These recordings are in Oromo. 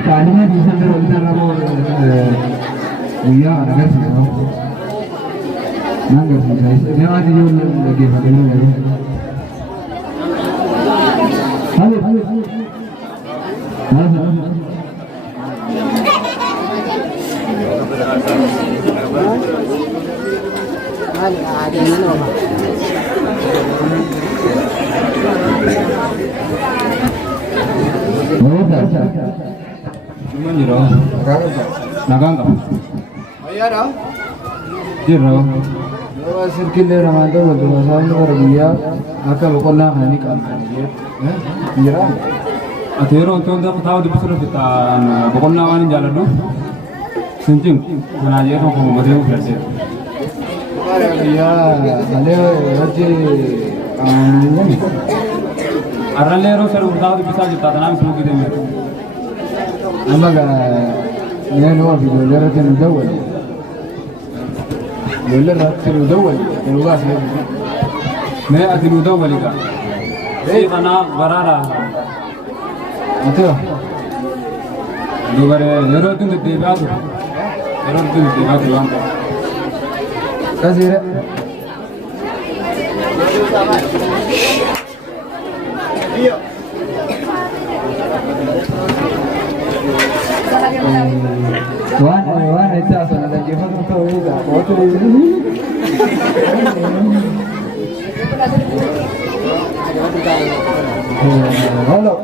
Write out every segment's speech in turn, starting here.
Kalima di sana kita ramu iya ada sih no. Nangga sih guys. Ini aja yang lagi pada ini lagi. Halo. Halo. Ada ini loh. Oh, baca. Cuma jiro. Nagang ka? Ayah dong. Jiro. Lawa sirkile ramado betul masalah Arabia. Akal bukanlah hani kan. Jiro. Akhirnya contoh tahu di pasar kita bukanlah wani jalan dong. Sencing. Mana aja orang kamu beri berhasil. Iya, ada lagi. Aralero sir tahu di pasar kita tanam semua kita ni. Amaga يعني هو في دولة المدول دولة المدول الوغاس ما يأتي المدول إذا سيدنا برارا أنتوا دوباره يروتون تدبياتو يروتون تدبياتو لانك كذيرة Wan itu asal ada jimat untuk ini tak, waktu ini. Halo.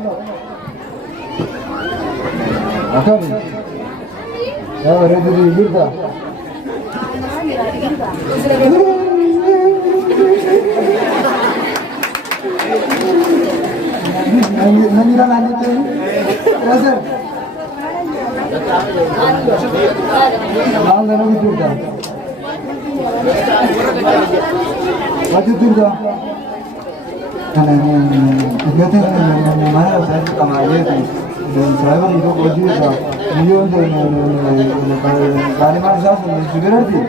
Apa ni? Ya, ada di Birda. Nanti lagi tu. Rasa. Lalu orang itu dah. Wajib tu dah. Karena kita mana saya kamari tu. Dan saya pun itu wajib dah. Dia tu kali mana saya sudah ada.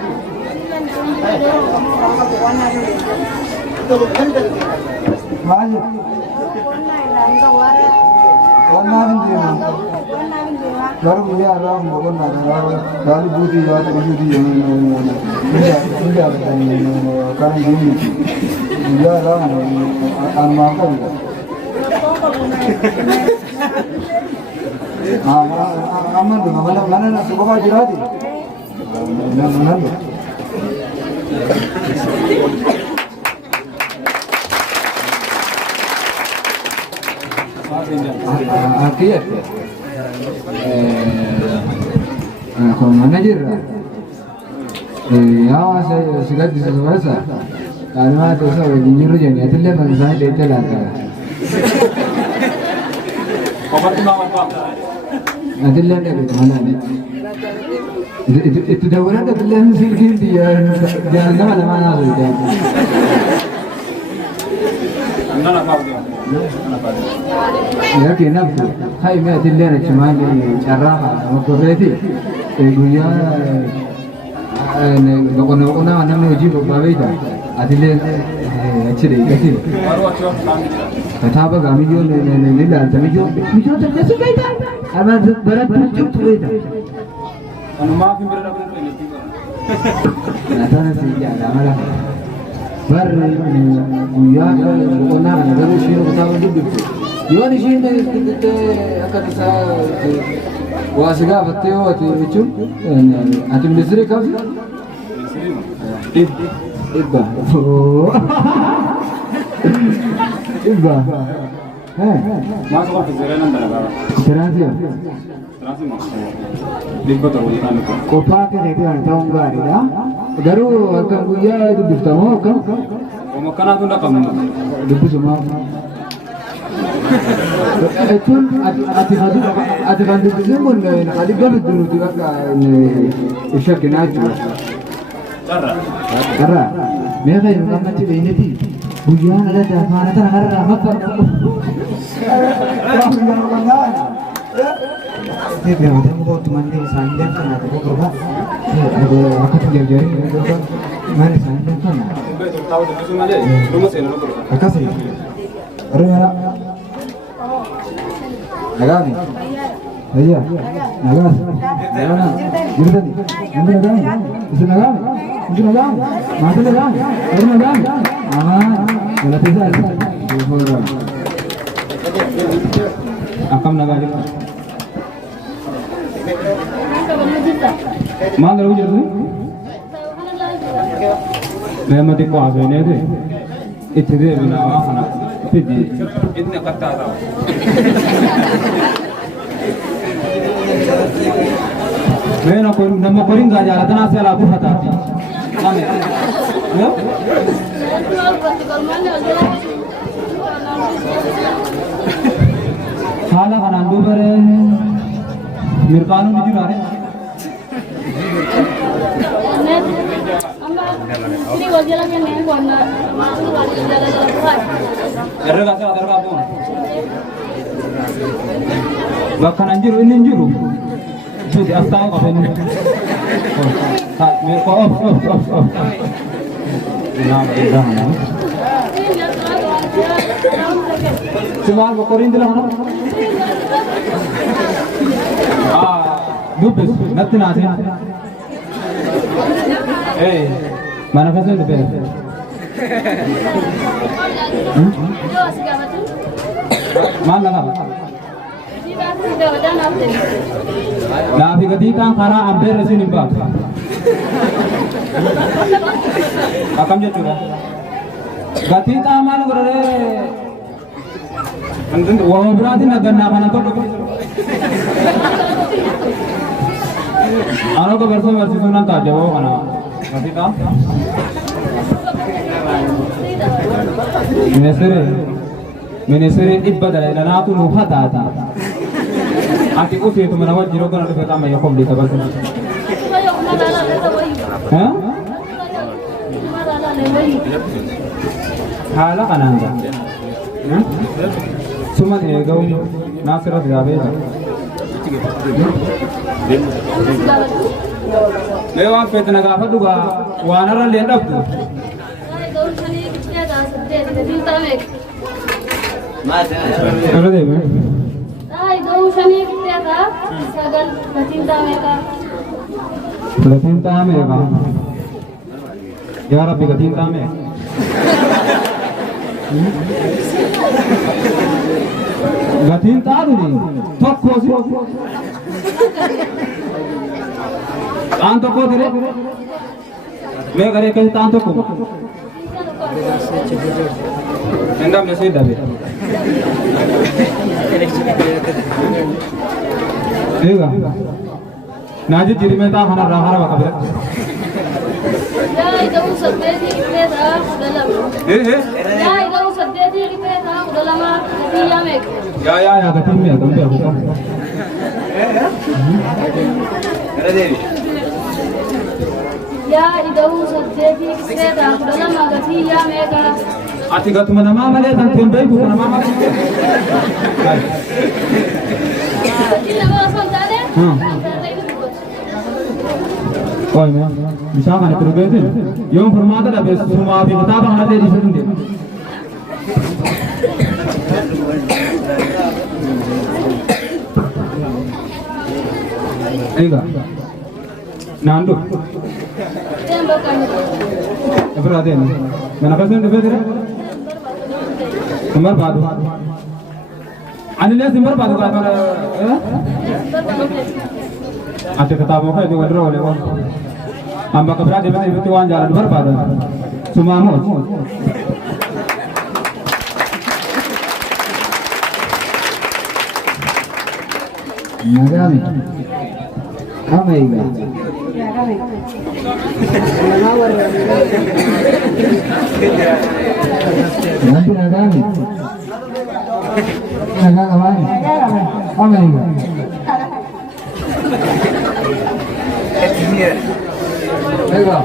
Wajib. Warna binti mana? Baru dia orang bukan orang lalu budi atau budi tidak kan ini dia orang anmakan aman tu mana suka jadi mana akhir kalau manajer ya saya sudah diselesaikan karena itu saya jujur je ni itulah saya detail ada itulah ni mana ni itu dah orang dah itulah mungkin dia jangan mana tu ya kenapa? Hai मैं दिल्ली में चुमाई में चर्रा हम कर रहे थे गुड़िया ने बकोना आने में उजी बाबे था दिल्ली अच्छी रही कैसी कथा पर गामी जो ने डालता मैं जो तो कैसे गई था अब बड़ा चुप हो गई था अनुमान भी मेरा आता ना सही क्या हमारा बर गुड़िया बकोना आने में उसी को बताओ जो Yoon ishiin akka tasaa waa si gaafattee yoo ati jechuun ati ministeera qabdi? Dhibba. Dhibba. Maal qofa sireenan dalagaa? Siraasiya. Dhibba ta'uu yookaan qophaa kana kan ta'uun gaariidha. Garuu akka guyyaa dubbiftamoo akkam? Oma kanaatu hin dhaqamu. Dubbisumaa. Etun ati kan dubbisin kun kali galu dulu juga kan isya kenaju. Karena mereka yang orang macam ini ti, bujan ada dah mana tak ada apa. Ini berapa tahun kau teman ni sanjang kan ada kau berapa? Ada aku tinggal jari berapa? Mana sanjang kan? Tahu tu semua je. Rumah saya nak berapa? Agak sih. Orang Agak ni. Iya, nagas, mana? Jirdan, nanti nagas, itu nagas, nanti nagas, air nagas, jalan pisah, akam nagas. Mana lalu jirdan? मैं मत को आ गए ने थे इतने बिना खाना फिर इतने करता था मैं ना कोई नमक करेंगे जा रहा था ना से लाभ उठाता हमें खाना खाना दूसरे मेरे कानून नहीं जुड़ा रहे ini wajah lagi nih warna masuk lagi jalan-jalan keluar. Ada apa? Bahkan anjir ini anjir. Jadi apa tahu apa ini? Tak mereka off. Nah, dah. Cuma berkorin dulu mana? Dubes, nanti nanti. Mana kasih itu ber? Mana nak? Nah, abis ketika karena ambil resmi bak. Akam je juga. Ketika mana kerana? Antum wah berarti nak kena mana tu? Anu ke versi sunan tak jawab mana? Ketika Menesere ibadah dan aku lupa tata. Ati usi itu menawar jiro kan ada pertama ya kom di tabal. Hah? Hala kan anda? Cuma ni kau nasirah jabe. Lewat petna apa tu ga wanara lendap tu. Kalau deh, itu shani kita था सगल बचिंता में का Gatinta में का यार अभी gatinta में gatinta tu नहीं तो कोसी तांतो को तेरे मैं करे कहीं तांतो को Endam nasi dah ber. Ega. Naji ciri meta hana rahara baka ber. Ya itu sedih di kita dah dalam. Ya itu sedih di kita dah dalam hati yang ek. Ya ketim me तुम पे हुक्म. अरे देवी. Ya itu sedih di kita dah dalam hati yang ek. Ati gat mana mama le tan pun baik bukan mama. Kita bawa sontar. Koi me misalkan itu betul. Yang permata dah bes semua api kitab hana deh di sini. Ega. Nandu. Tembok kami. Apa ada ni? Mana kasih ni betul? Simbar padu. Anilnya simbar padu kan? Ada kitabmu kan itu wajar oleh kau. Amba keberat di mana itu wan jalan berpadu. Semua mus. Nagami. Apa ini? Nanti nagami. Nagami. Apa ini? Ega.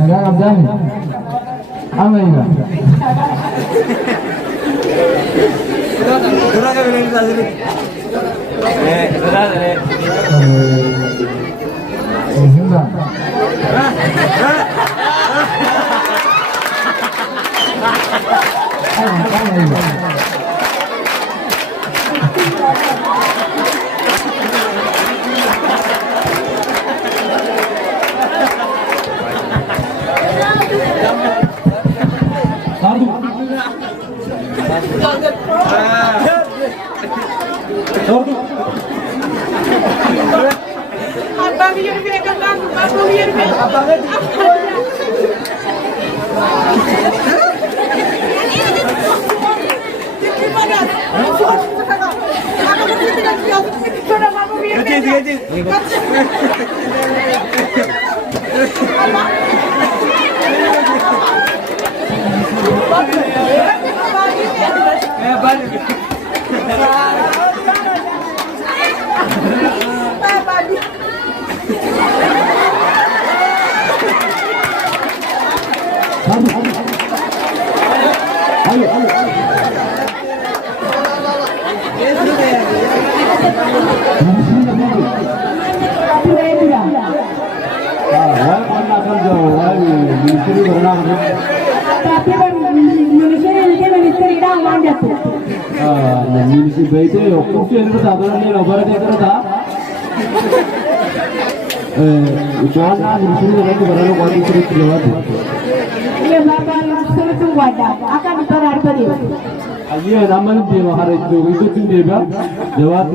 Nagami. Apa ini? Durang ke bilang tadi. Durang deh. Enggak. Satu. Satu. Abang biar pegang aku, abang biar pegang. Ayo, ayo. Tapi manusia ini minister ida aman jatuh. Misi baik itu, kursi yang bersabar ni, lebar dia kerana. Jangan misi ni lagi berlalu kuali cerita lewat. Iya bapak langsung tunggu aja. Akan ditaruh apa dia? Iya, nama dia mahar itu tinggi dia, jawab.